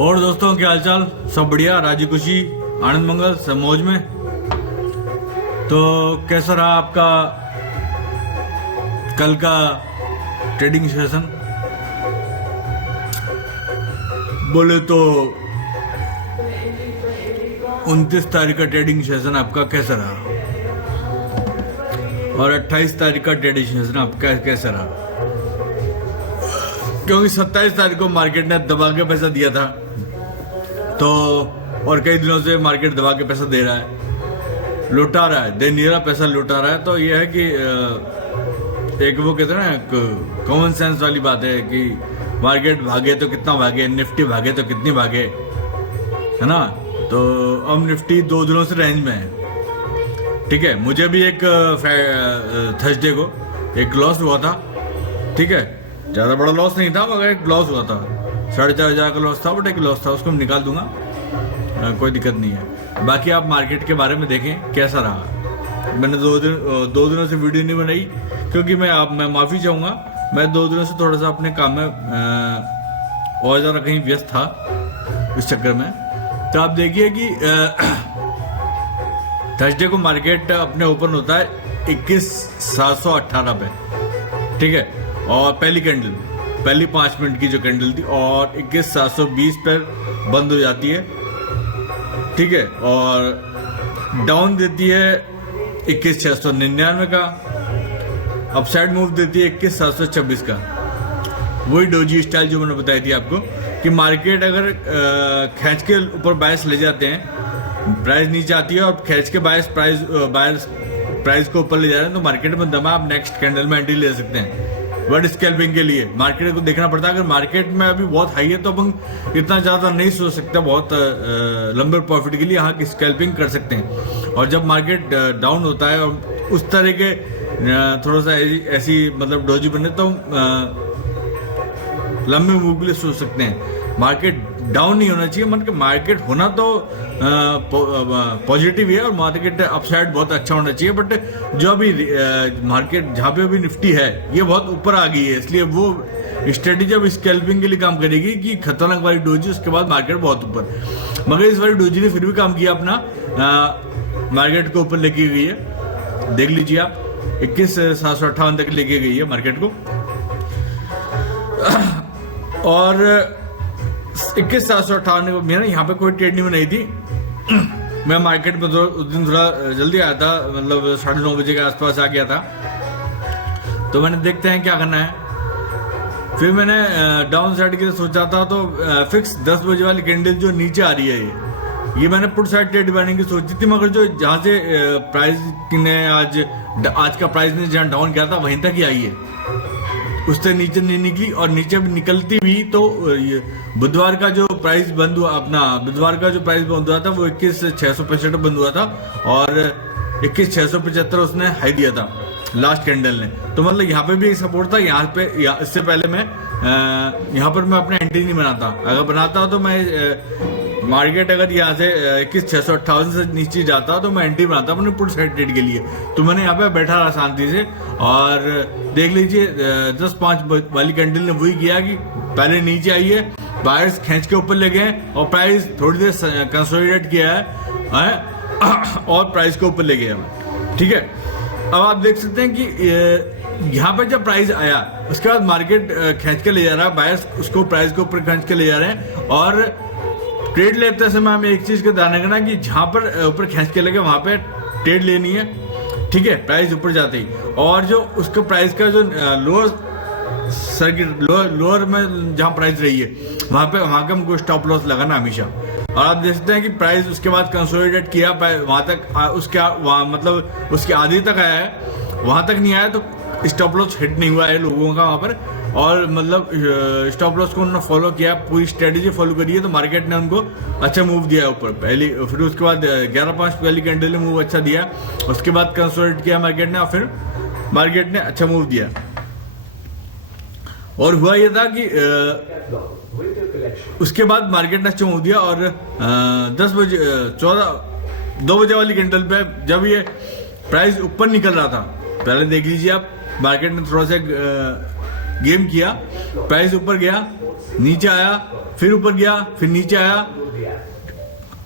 और दोस्तों क्या हालचाल, सब बढ़िया, राजी खुशी आनंद मंगल सब मौज में। तो कैसा रहा आपका कल का ट्रेडिंग सेशन? बोले तो 29 तारीख का ट्रेडिंग सेशन आपका कैसा रहा और 28 तारीख का ट्रेडिंग सेशन आपका कैसा रहा? क्योंकि 27 तारीख को मार्केट ने दबा के पैसा दिया था, तो और कई दिनों से मार्केट दबा के पैसा दे रहा है, लौटा रहा है, दे नहीं रहा, पैसा लौटा रहा है। तो ये है कि एक वो कहते हैं ना, कॉमन सेंस वाली बात है कि मार्केट भागे तो कितना भागे, निफ्टी भागे तो कितनी भागे, है ना। तो अब निफ्टी 2 दिनों से रेंज में है, ठीक है। मुझे भी एक थर्सडे को एक लॉस हुआ था, ठीक है, ज़्यादा बड़ा लॉस नहीं था मगर एक लॉस हुआ था, 4,500 का लॉस था, बट एक लॉस था, उसको हम निकाल दूंगा, कोई दिक्कत नहीं है। बाकी आप मार्केट के बारे में देखें कैसा रहा। मैंने 2 दिनों से वीडियो नहीं बनाई क्योंकि मैं माफ़ी चाहूँगा, मैं 2 दिनों से थोड़ा सा अपने काम में और ज़्यादा कहीं व्यस्त था इस चक्कर में। तो आप देखिए कि थर्सडे को मार्केट अपने ओपन होता है 21,718 पे, ठीक है, और पहली 5 मिनट की जो कैंडल थी और 21,720 पर बंद हो जाती है, ठीक है, और डाउन देती है 21,699 का, अपसाइड मूव देती है 21,726 का। वही डोजी स्टाइल जो मैंने बताई थी आपको कि मार्केट अगर खींच के ऊपर बायस ले जाते हैं, प्राइस नीचे आती है और खींच के प्राइस को ऊपर ले जा रहे हैं, तो मार्केट में दमा आप नेक्स्ट कैंडल में एंट्री ले सकते हैं। बट स्कैल्पिंग के लिए मार्केट को देखना पड़ता है। अगर मार्केट में अभी बहुत हाई है तो अपन इतना ज़्यादा नहीं सोच सकते, बहुत लंबे प्रॉफिट के लिए यहाँ की स्कैल्पिंग कर सकते हैं। और जब मार्केट डाउन होता है और उस तरह के थोड़ा सा ऐसी मतलब डोजी बने तो लंबे मूव के लिए सोच सकते हैं। मार्केट डाउन नहीं होना चाहिए, मतलब मार्केट होना तो पॉजिटिव है और मार्केट अपसाइड बहुत अच्छा होना चाहिए। बट जो अभी मार्केट जहाँ पे अभी निफ्टी है ये बहुत ऊपर आ गई है, इसलिए वो स्ट्रेटेजी अब स्कैल्पिंग के लिए काम करेगी कि खतरनाक वाली डोजी, उसके बाद मार्केट बहुत ऊपर। मगर इस वाली डोजी ने फिर भी काम किया अपना, मार्केट को ऊपर लेके गई है। देख लीजिए आप 21,758 तक लेके गई है मार्केट को, और 21,758 को मेरा यहाँ पे कोई ट्रेड नहीं बनाई थी। मैं मार्केट में उस दिन थोड़ा जल्दी आया था, मतलब 9:30 बजे के आसपास आ गया था। तो मैंने देखते हैं क्या करना है। फिर मैंने डाउन साइड के लिए सोचा था, तो फिक्स 10 बजे वाली कैंडल जो नीचे आ रही है ये मैंने पुट साइड ट्रेड बनाने की सोची थी, मगर जो जहाँ से प्राइस ने आज का प्राइस ने जहाँ डाउन किया था वहीं तक ही आई है, उससे नीचे नहीं निकली। और नीचे भी निकलती हुई तो बुधवार का जो प्राइस बंद हुआ, अपना बुधवार का जो प्राइस बंद हुआ था वो 21,665 बंद हुआ था और 21,675 उसने हाई दिया था लास्ट कैंडल ने। तो मतलब यहाँ पे भी एक सपोर्ट था। इससे पहले मैं यहाँ पर मैं अपने एंट्री नहीं बनाता। अगर बनाता तो मैं मार्केट अगर यहाँ से 21,658 से नीचे जाता तो मैं एंट्री बनाता अपने पुट साइड ट्रेड के लिए। तो मैंने यहाँ पे बैठा रहा शांति से, और देख लीजिए 10-5 वाली कैंडल ने वही किया कि पहले नीचे आई है, बायर्स खींच के ऊपर ले गए और प्राइस थोड़ी देर कंसोलिडेट किया है और प्राइस को ऊपर ले गया, ठीक है। अब आप देख सकते हैं कि यहाँ पे जब प्राइस आया उसके बाद मार्केट खींच के ले जा रहा है, बायर्स उसको प्राइस को ऊपर खींच के ले जा रहे हैं। और ट्रेड लेते समय हमें एक चीज का ध्यान रखना कि जहां पर ऊपर खींच के लगे वहां पे ट्रेड लेनी है, ठीक है, प्राइस ऊपर जाते ही। और जो उसका प्राइस का जो लोअर सर्किट लोअर में जहां प्राइस रही है वहां का हमको स्टॉप लॉस लगाना हमेशा। और आप देख सकते हैं कि प्राइस उसके बाद कंसोलिडेट किया, वहां तक मतलब उसके आधी तक आया है, वहां तक नहीं आया तो स्टॉप लॉस हिट नहीं हुआ है लोगों का वहां पर। और मतलब स्टॉप लॉस को उन्होंने फॉलो किया, पूरी स्ट्रेटेजी फॉलो करी है, तो मार्केट ने उनको अच्छा मूव दिया ऊपर पहली। फिर उसके बाद 11-5 पहली कैंडल ने मूव अच्छा दिया, उसके बाद कंसोलिडेट किया मार्केट ने और फिर मार्केट ने अच्छा मूव दिया। और हुआ ये था कि उसके बाद मार्केट ने अच्छा मूव दिया और 2 बजे वाली कैंडल पे जब ये प्राइस ऊपर निकल रहा था, पहले देख लीजिए आप, मार्केट ने थोड़ा सा गेम किया, प्राइस ऊपर गया, नीचे आया, फिर ऊपर गया, फिर नीचे आया,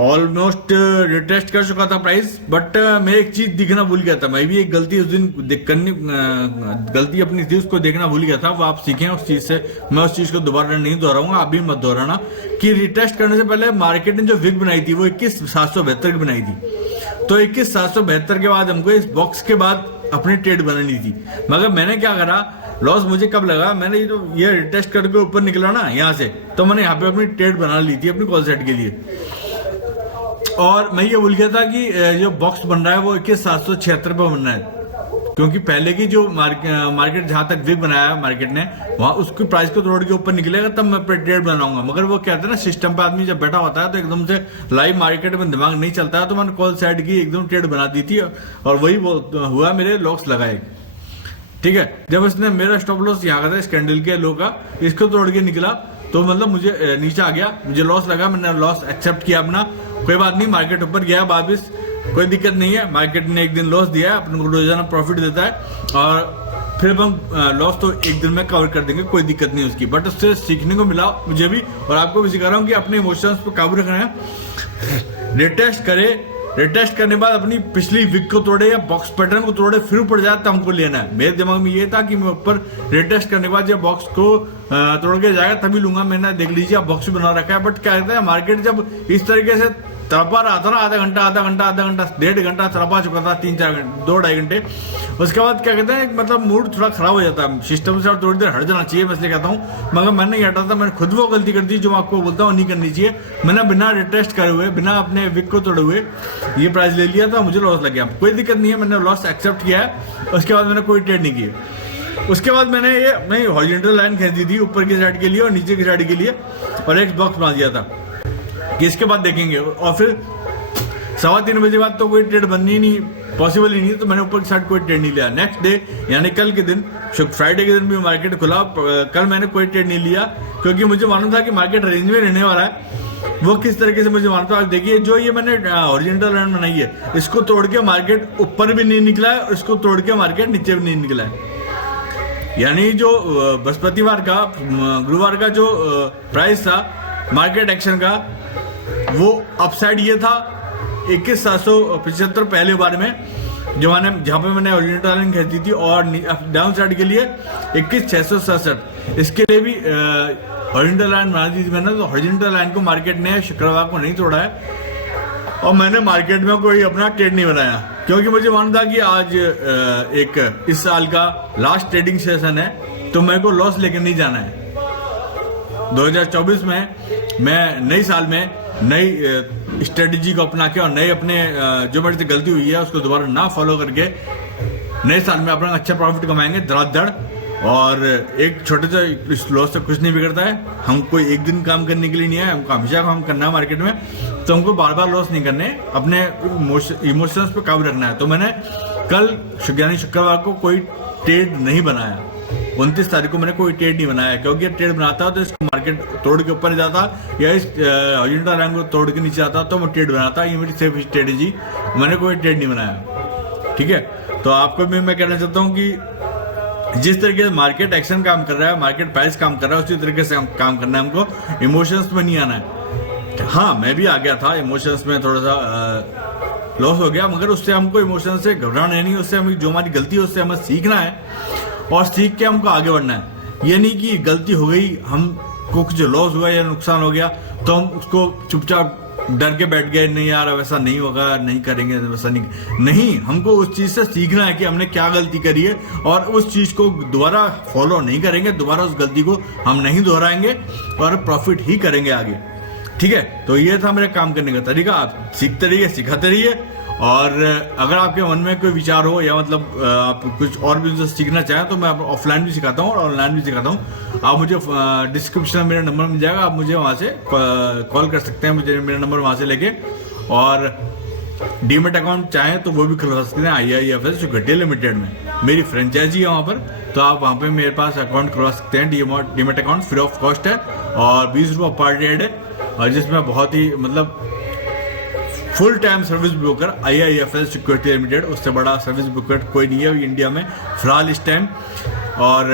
ऑलमोस्ट रिटेस्ट कर चुका था प्राइस, बट मैं एक चीज दिखना भूल गया था। मैं भी एक गलती उस दिन गलती अपनी थी, उसको देखना भूल गया था। वो आप सीखें उस चीज से, मैं उस चीज को दोबारा नहीं दोहराऊंगा, आप भी मत दोहराना। कि रिटेस्ट करने से पहले मार्केट ने जो विग बनाई थी वो 21,772 की बनाई थी। तो 21,772 के बाद हमको इस बॉक्स के बाद अपनी ट्रेड बनानी थी। मगर मैंने क्या करा, लॉस मुझे कब लगा, मैंने ये रिटेस्ट करके ऊपर निकला ना यहाँ से, तो मैंने यहाँ पे अपनी ट्रेड बना ली थी अपनी कॉल सेट के लिए। और मैं ये भूल गया था कि जो बॉक्स बन रहा है वो 21,776 पे बन रहा है, क्योंकि पहले की जो मार्केट जहां तक विग बनाया मार्केट ने, वहां उसकी प्राइस को तोड़ के ऊपर निकलेगा तब मैं ट्रेड बनाऊंगा। मगर वो कहते हैं ना, सिस्टम पे आदमी जब बैठा होता है तो एकदम से लाइव मार्केट में दिमाग नहीं चलता है। तो मैंने कॉल साइड की एकदम ट्रेड बना दी थी और वही हुआ, मेरे लॉस लगाए। ठीक है, जब इसने मेरा स्टॉप लॉस यहाँ का था, इस कैंडल के लो का, इसको तोड़ के निकला तो मतलब मुझे नीचे आ गया, मुझे लॉस लगा, मैंने लॉस एक्सेप्ट किया अपना। कोई बात नहीं, मार्केट ऊपर गया वापिस, कोई दिक्कत नहीं है। मार्केट ने एक दिन लॉस दिया है, अपने को रोजाना प्रॉफिट देता है और फिर हम लॉस तो एक दिन में कवर कर देंगे, कोई दिक्कत नहीं उसकी। बट उससे सीखने को मिला मुझे भी, और आपको भी सिखा रहा हूँ कि अपने इमोशंस पर काबू रखना है। रिटेस्ट करे, रिटेस्ट करने के बाद अपनी पिछली विक को तोड़े या बॉक्स पैटर्न को तोड़े, फिर ऊपर जाए तो हमको लेना है। मेरे दिमाग में ये था कि मैं ऊपर रिटेस्ट करने के बाद जब बॉक्स को तोड़ के जाएगा तभी लूंगा। मैंने देख लीजिए बॉक्स भी बना रखा है। बट क्या कहते हैं, मार्केट जब इस तरीके से तड़पा रहा था ना, आधा घंटा 1.5 घंटा तड़पा चुका था, 3-4 घंटे 2-2.5 घंटे। उसके बाद क्या कहते हैं, मतलब मूड थोड़ा खराब हो जाता है, सिस्टम से थोड़ी देर हट जाना चाहिए, मैं इसलिए कहता हूँ। मगर मैंने नहीं हटा था, मैंने खुद वो गलती कर दी जो मैं आपको बोलता हूँ नहीं करनी चाहिए। मैंने बिना रिटेस्ट करे हुए, बिना अपने विक को तोड़े हुए ये प्राइस ले लिया था, मुझे लॉस लग गया। कोई दिक्कत नहीं है, मैंने लॉस एक्सेप्ट किया है। उसके बाद मैंने कोई ट्रेड नहीं की। उसके बाद मैं हॉरिजॉन्टल लाइन खरीदी थी ऊपर की साइड के लिए और नीचे की साइड के लिए, और एक बॉक्स बना दिया था कि इसके बाद देखेंगे। और फिर 3:15 बजे बाद तो कोई ट्रेड बननी नहीं, पॉसिबल ही नहीं, तो मैंने ऊपर की साइड कोई ट्रेड नहीं लिया। नेक्स्ट डे यानी कल के दिन, फ्राइडे के दिन भी मार्केट खुला, कल मैंने कोई ट्रेड नहीं लिया, क्योंकि मुझे मालूम था कि मार्केट रेंज में रहने वाला है। वो किस तरीके से मुझे मालूम था, देखिए जो ये मैंने हॉरिजॉन्टल लाइन बनाई है, इसको तोड़ के मार्केट ऊपर भी नहीं निकला है और इसको तोड़ के मार्केट नीचे भी नहीं निकला है। यानी जो बृहस्पतिवार का, गुरुवार का जो प्राइस था मार्केट एक्शन का, वो अपसाइड ये था 21,775 पहले बार में, जहाँ पे मैंने ओरिएंटल लाइन खरीदी थी, और डाउन साइड के लिए 21,667। इसके लिए भी ओरिएंटल लाइन बना दी थी मैंने। तो ओरिएंटल लाइन को मार्केट ने शुक्रवार को नहीं तोड़ा है और मैंने मार्केट में कोई अपना ट्रेड नहीं बनाया, क्योंकि मुझे मालूम था कि आज एक इस साल का लास्ट ट्रेडिंग सेशन है, तो मेरे को लॉस लेकर नहीं जाना है। 2024 में मैं नई साल में नई स्ट्रेटेजी को अपना के और नए अपने जो मेरे से गलती हुई है उसको दोबारा ना फॉलो करके नए साल में अपना अच्छा प्रॉफिट कमाएंगे धड़ाधड़। और एक छोटे से लॉस से कुछ नहीं बिगड़ता है। हम कोई एक दिन काम करने के लिए नहीं है, हमको हमेशा काम करना है मार्केट में, तो हमको बार बार लॉस नहीं करने, अपने इमोशंस पे काबू रखना है। तो मैंने कल यानी शुक्रवार को कोई ट्रेड नहीं बनाया, 29 तारीख को मैंने कोई ट्रेड नहीं बनाया, क्योंकि ट्रेड बनाता तो इसको मार्केट तोड़ के ऊपर जाता या इस हॉरिजॉन्टल लाइन को तोड़ के नीचे आता तो मैं ट्रेड बनाता। ये मेरी सेफ स्ट्रेटेजी, मैंने कोई ट्रेड नहीं बनाया। ठीक है, तो आपको भी मैं कहना चाहता हूँ कि जिस तरीके से मार्केट एक्शन काम कर रहा है, मार्केट प्राइस काम कर रहा है, उसी तरीके से काम करना है हमको, इमोशंस में नहीं आना है। हाँ, मैं भी आ गया था इमोशंस में, थोड़ा सा लॉस हो गया, मगर उससे हमको इमोशंस से घबराना नहीं, उससे हमें जो हमारी गलती है उससे हमें सीखना है और सीख के हमको आगे बढ़ना है। ये नहीं कि गलती हो गई, हमको कुछ लॉस हुआ या नुकसान हो गया तो हम उसको चुपचाप डर के बैठ गए, नहीं यार वैसा नहीं होगा, नहीं करेंगे वैसा नहीं, हमको उस चीज से सीखना है कि हमने क्या गलती करी है और उस चीज को दोबारा फॉलो नहीं करेंगे, दोबारा उस गलती को हम नहीं दोहराएंगे और प्रॉफिट ही करेंगे आगे। ठीक है, तो ये था मेरे काम करने का तरीका। आप सीखते रहिए, सिखाते रहिए, और अगर आपके मन में कोई विचार हो या मतलब आप कुछ और भी सीखना चाहें तो मैं ऑफलाइन भी सिखाता हूँ और ऑनलाइन भी सिखाता हूँ। आप मुझे डिस्क्रिप्शन में मेरा नंबर मिल जाएगा, आप मुझे वहाँ से कॉल कर सकते हैं, मुझे मेरा नंबर वहाँ से लेके। और डीमेट अकाउंट चाहें तो वो भी खुलवा सकते हैं IIFL सिक्योरिटी लिमिटेड में, मेरी फ्रेंचाइजी है वहाँ पर, तो आप वहाँ पे मेरे पास अकाउंट खुलवा सकते हैं। Demat account free of cost है और 20 रुपये पर डे है, और जिसमें बहुत ही मतलब full time service broker IIFL security limited, उससे बड़ा सर्विस ब्रोकर कोई नहीं है अभी इंडिया में फिलहाल इस टाइम। और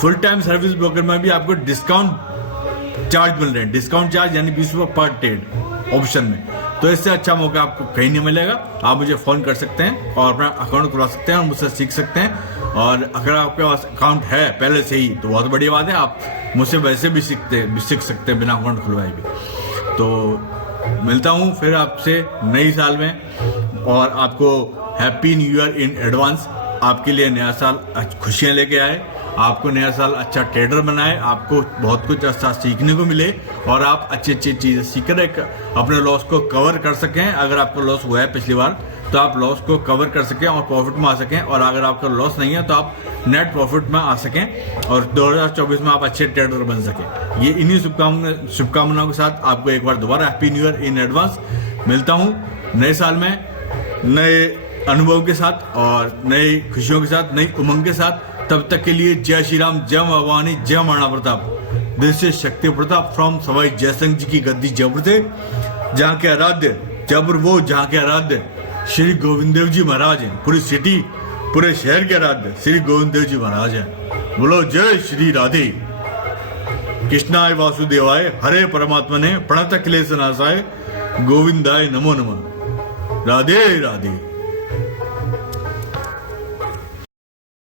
फुल टाइम सर्विस ब्रोकर में भी आपको डिस्काउंट चार्ज मिल रहे हैं, डिस्काउंट चार्ज यानी 20 रुपये पर ट्रेड ऑप्शन में। तो इससे अच्छा मौका आपको कहीं नहीं मिलेगा। आप मुझे फ़ोन कर सकते हैं और अपना अकाउंट खुला सकते हैं और मुझसे सीख सकते हैं। और अगर आपके पास अकाउंट है पहले से ही तो बहुत बड़ी बात है, आप मुझसे वैसे भी सीख सकते हैं बिना अकाउंट खुलवाए भी। तो मिलता हूँ फिर आपसे नई साल में, और आपको happy new year in advance. आपके लिए नया साल खुशियाँ लेके आए, आपको नया साल अच्छा ट्रेडर बनाए, आपको बहुत कुछ अच्छा सीखने को मिले और आप अच्छी अच्छी चीज़ें सीख कर अपने लॉस को कवर कर सकें। अगर आपको लॉस हुआ है पिछली बार तो आप लॉस को कवर कर सकें और प्रॉफिट में आ सकें, और अगर आपका लॉस नहीं है तो आप नेट प्रॉफिट में आ सकें और 2024 में आप अच्छे ट्रेडर बन सकें। ये इन्हीं शुभकामनाओं के साथ आपको एक बार दोबारा happy new year in advance. मिलता हूँ नए साल में नए अनुभव के साथ और नई खुशियों के साथ, नई उमंग के साथ। तब तक के लिए जय श्री राम, जय मां भवानी, जय महाराणा प्रताप। दिस इज शक्ति प्रताप फ्रॉम सवाई जयसिंह जी की गद्दी जयपुर से, जहाँ के आराध्य जयपुर वो जहाँ के आराध्य श्री गोविंद देव जी महाराज हैं। पूरी सिटी, पूरे शहर के आराध्य श्री गोविंद देव जी महाराज हैं। बोलो जय श्री राधे। कृष्णाय वासुदेवाय हरे परमात्मने प्रणत क्लेश नाशाय गोविंदाय नमो नमः। राधे राधे।